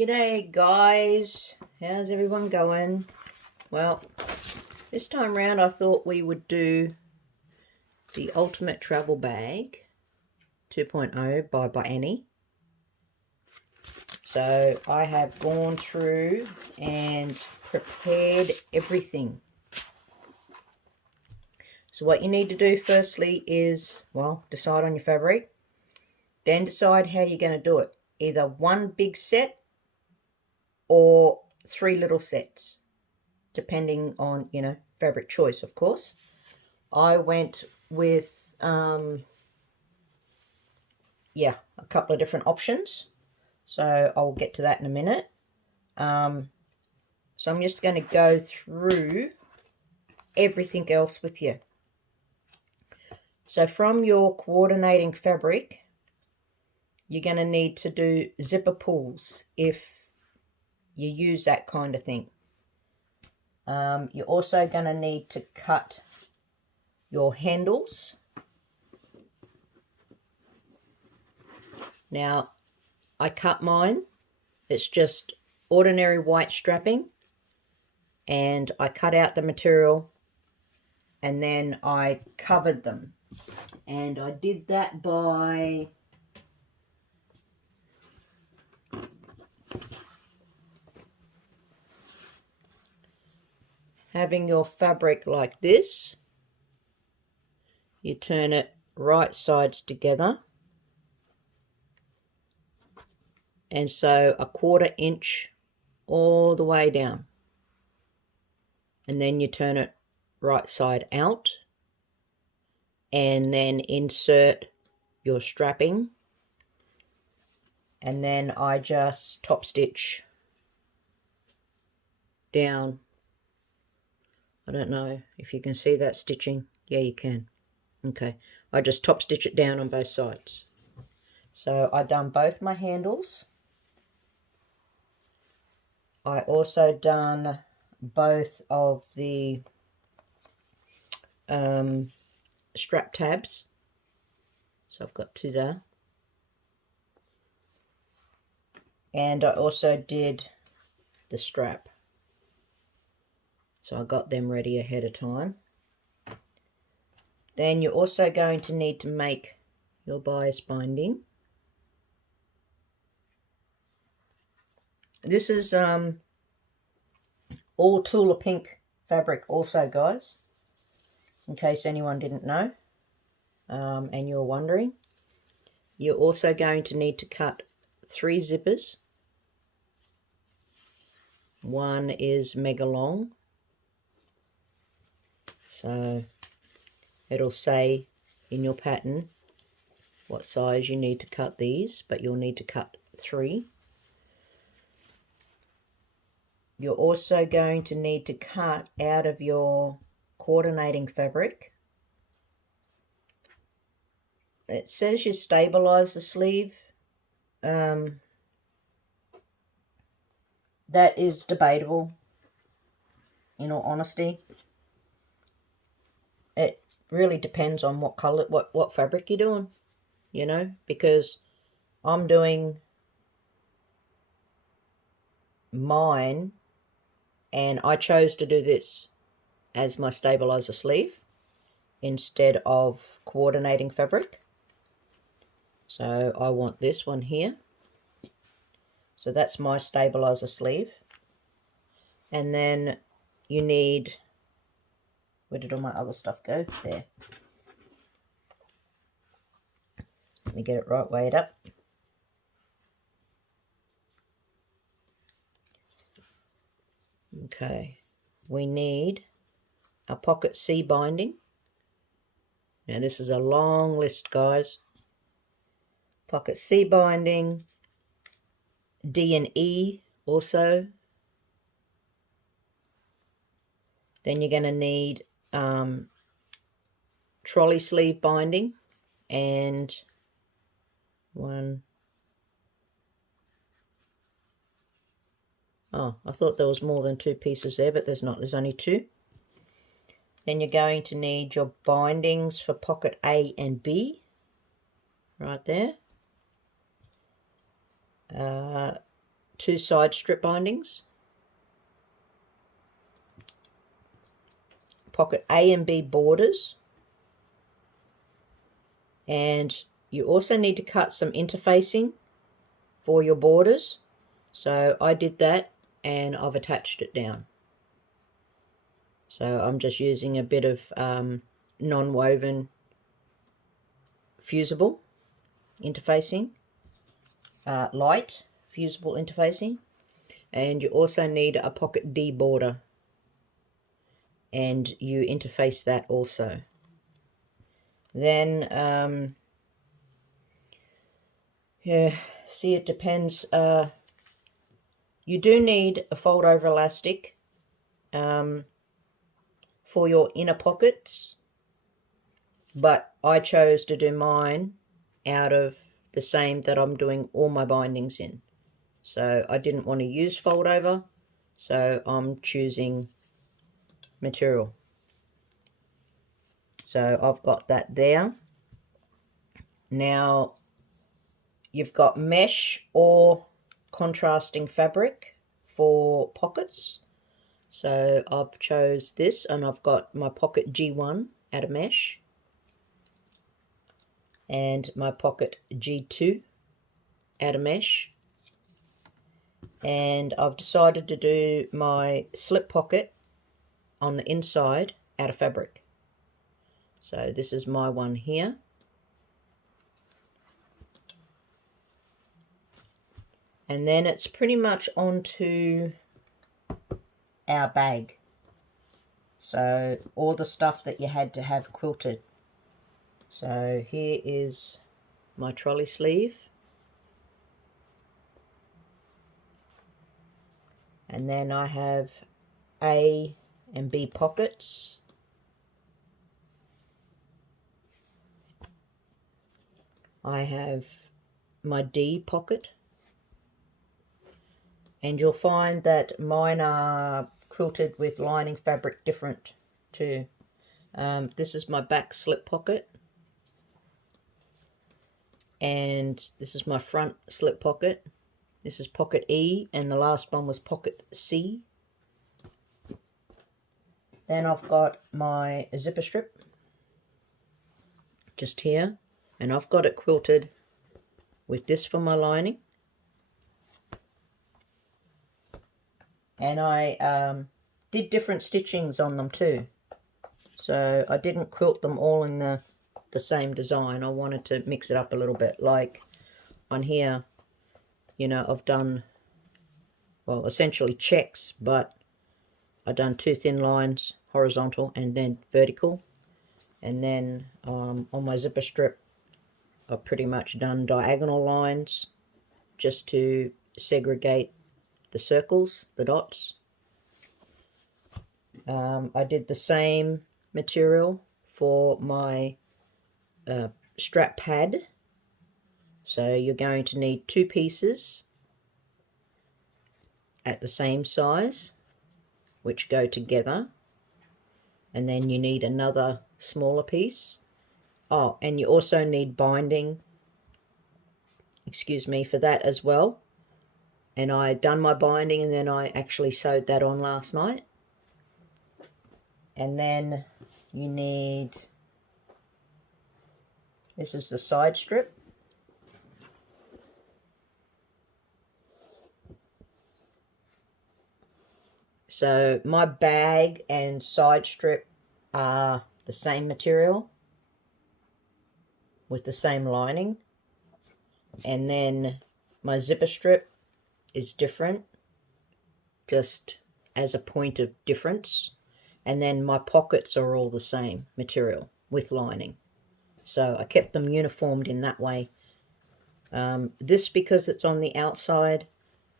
G'day guys, how's everyone going? Well, this time round I thought we would do the Ultimate Travel Bag 2.0 by Annie. So I have gone through and prepared everything. So what you need to do firstly is, well, decide on your fabric, then decide how you're going to do it. Either one big set or 3 little sets, depending on, fabric choice, of course. I went with, a couple of different options. So I'll get to that in a minute. So I'm just going to go through everything else with you. So from your coordinating fabric, you're going to need to do zipper pulls if you use that kind of thing. You're also going to need to cut your handles. Now, I cut mine. It's just ordinary white strapping. And I cut out the material and then I covered them. And I did that by having your fabric like this. You turn it right sides together. And so 1/4 inch all the way down. And then you turn it right side out. And then insert your strapping. And then I just top stitch down. I don't know if you can see that stitching. Yeah, you can. Okay, I just top stitch it down on both sides. So I done both my handles. I also done both of the strap tabs. So I've got 2 there. And I also did the strap. So I got them ready ahead of time. Then you're also going to need to make your bias binding. This is all Tula Pink fabric also, guys, in case anyone didn't know and you're wondering. You're also going to need to cut 3 zippers. One is mega long, so it'll say in your pattern what size you need to cut these, but you'll need to cut 3. You're also going to need to cut out of your coordinating fabric. It says you stabilize the sleeve. That is debatable, in all honesty. It really depends on what color, what fabric you're doing, because I'm doing mine and I chose to do this as my stabilizer sleeve instead of coordinating fabric. So I want this one here. So that's my stabilizer sleeve. And then you need, where did all my other stuff go? There. Let me get it right way up. Okay, we need a pocket C binding. Now this is a long list, guys. Pocket C binding, D and E also. Then you're going to need trolley sleeve binding and one. Oh, I thought there was more than 2 pieces there, but there's not. There's only 2. Then you're going to need your bindings for pocket A and B, right there. 2 side strip bindings, pocket A and B borders, and you also need to cut some interfacing for your borders. So I did that and I've attached it down. So I'm just using a bit of non-woven fusible interfacing, light fusible interfacing, and you also need a pocket D border, and you interface that also. Then yeah, see, it depends. You do need a fold over elastic for your inner pockets, but I chose to do mine out of the same that I'm doing all my bindings in. So I didn't want to use fold over, so I'm choosing material. So I've got that there. Now you've got mesh or contrasting fabric for pockets. So I've chose this, and I've got my pocket G1 out of mesh and my pocket G2 out of mesh, and I've decided to do my slip pocket on the inside out of fabric. So this is my one here. And then it's pretty much onto our bag. So all the stuff that you had to have quilted. So here is my trolley sleeve. And then I have A and B pockets. I have my D pocket. And you'll find that mine are quilted with lining fabric different too. This is my back slip pocket. And this is my front slip pocket. This is pocket E, and the last one was pocket C. Then I've got my zipper strip just here, and I've got it quilted with this for my lining. And I did different stitchings on them too. So I didn't quilt them all in the same design. I wanted to mix it up a little bit. Like on here, you know, I've done, well, essentially checks, but I've done 2 thin lines, horizontal and then vertical. And then on my zipper strip, I've pretty much done diagonal lines just to segregate the circles, the dots. I did the same material for my strap pad. So you're going to need 2 pieces at the same size, which go together. And then you need another smaller piece. Oh, and you also need binding, excuse me, for that as well. And I had done my binding, and then I actually sewed that on last night. And then you need, this is the side strip. So my bag and side strip are the same material with the same lining. And then my zipper strip is different, just as a point of difference. And then my pockets are all the same material with lining. So I kept them uniformed in that way. This, because it's on the outside,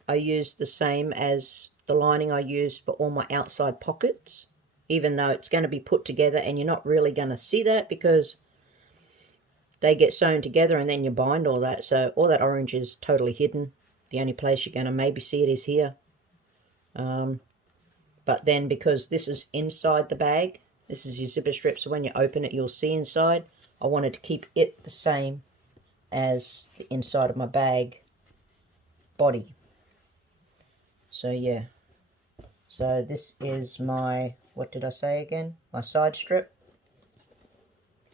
I used the same as the lining I used for all my outside pockets, even though it's going to be put together and you're not really going to see that because they get sewn together and then you bind all that. So all that orange is totally hidden. The only place you're going to maybe see it is here. But then because this is inside the bag, this is your zipper strip, so when you open it you'll see inside. I wanted to keep it the same as the inside of my bag body. So yeah, so this is my, what did I say again? My side strip.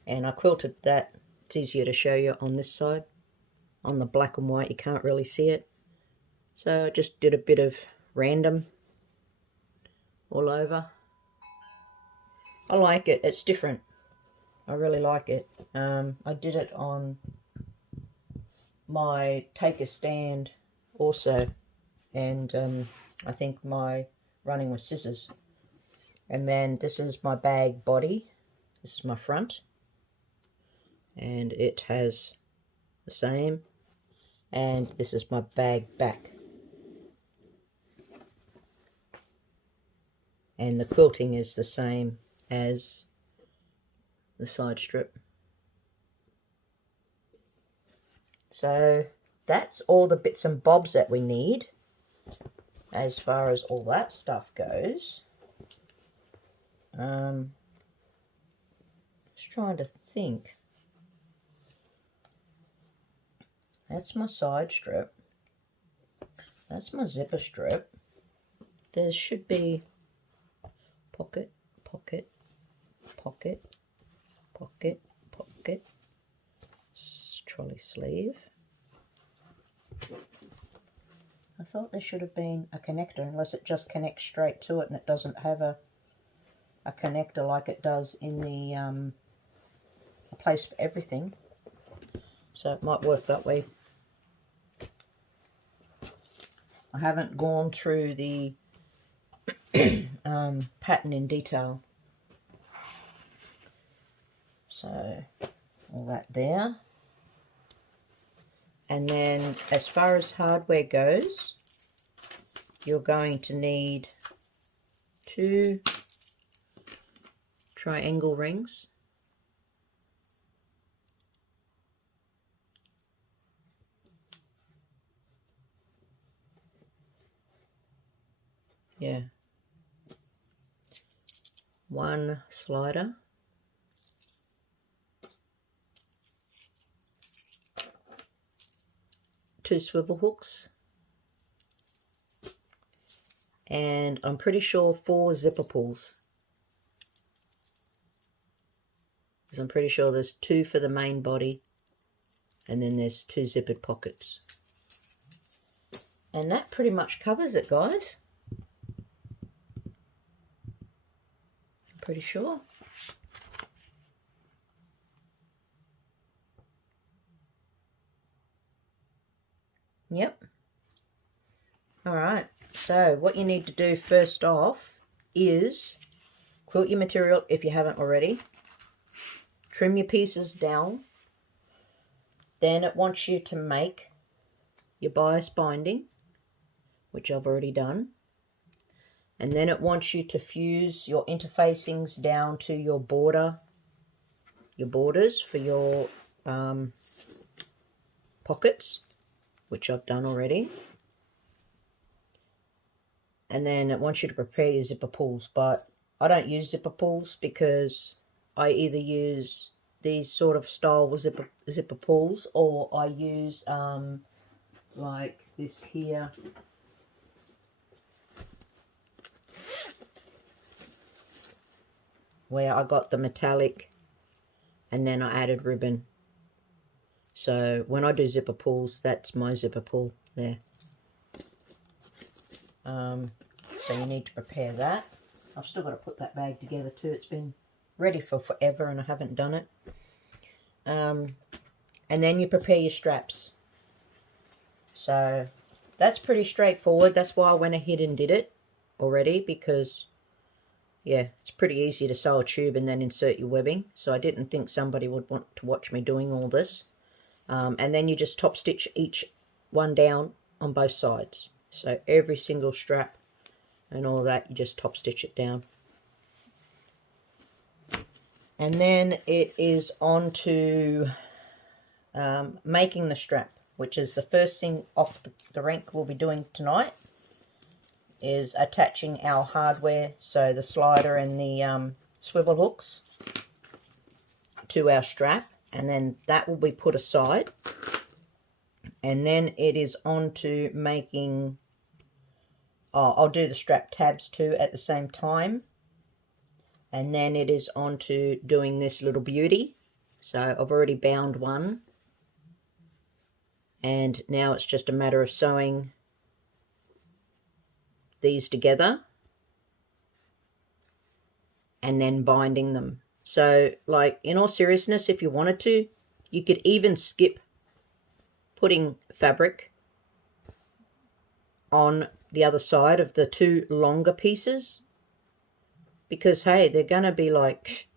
And I quilted that. It's easier to show you on this side. On the black and white you can't really see it. So I just did a bit of random all over. I like it, it's different. I really like it. I did it on my take a stand also, and I think my running with scissors. And then this is my bag body. This is my front, and it has the same. And this is my bag back, and the quilting is the same as the side strip. So that's all the bits and bobs that we need as far as all that stuff goes. Just trying to think. That's my side strip. That's my zipper strip. There should be pocket, pocket, pocket, pocket, pocket, trolley sleeve. I thought there should have been a connector, unless it just connects straight to it and it doesn't have a connector like it does in the a place for everything. So it might work that way. I haven't gone through the pattern in detail. So all that there. And then as far as hardware goes, you're going to need 2 triangle rings. Yeah. 1 slider. 2 swivel hooks. And I'm pretty sure 4 zipper pulls. Because I'm pretty sure there's 2 for the main body, and then there's 2 zippered pockets. And that pretty much covers it, guys. I'm pretty sure. Yep. Alright, so what you need to do first off is quilt your material if you haven't already. Trim your pieces down. Then it wants you to make your bias binding, which I've already done. And then it wants you to fuse your interfacings down to your borders for your pockets, which I've done already. And then it wants you to prepare your zipper pulls, but I don't use zipper pulls because I either use these sort of style zipper pulls, or I use like this here. Where I got the metallic and then I added ribbon. So when I do zipper pulls, that's my zipper pull there. So you need to prepare that. I've still got to put that bag together too. It's been ready for forever and I haven't done it. And then you prepare your straps. So that's pretty straightforward. That's why I went ahead and did it already, because yeah, it's pretty easy to sew a tube and then insert your webbing. So I didn't think somebody would want to watch me doing all this. And then you just top stitch each one down on both sides. So every single strap and all that, you just top stitch it down. And then it is on to making the strap, which is the first thing off the rank we'll be doing tonight, is attaching our hardware, so the slider and the swivel hooks, to our strap. And then that will be put aside. And then it is on to making I'll do the strap tabs too at the same time. And then it is on to doing this little beauty. So I've already bound one. And now it's just a matter of sewing these together and then binding them. So, like, in all seriousness, if you wanted to, you could even skip putting fabric on the other side of the two longer pieces, because, hey, they're going to be, like,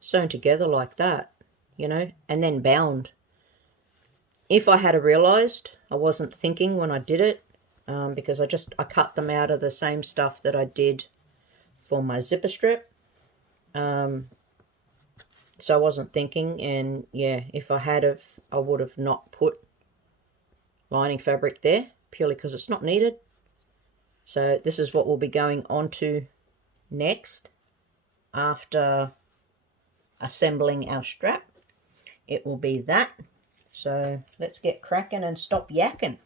sewn together like that, you know, and then bound. If I had realised, I wasn't thinking when I did it, because I cut them out of the same stuff that I did for my zipper strip. So I wasn't thinking, and yeah, if I had have, I would have not put lining fabric there, purely because it's not needed. So this is what we'll be going on to next after assembling our strap. It will be that. So let's get cracking and stop yakking.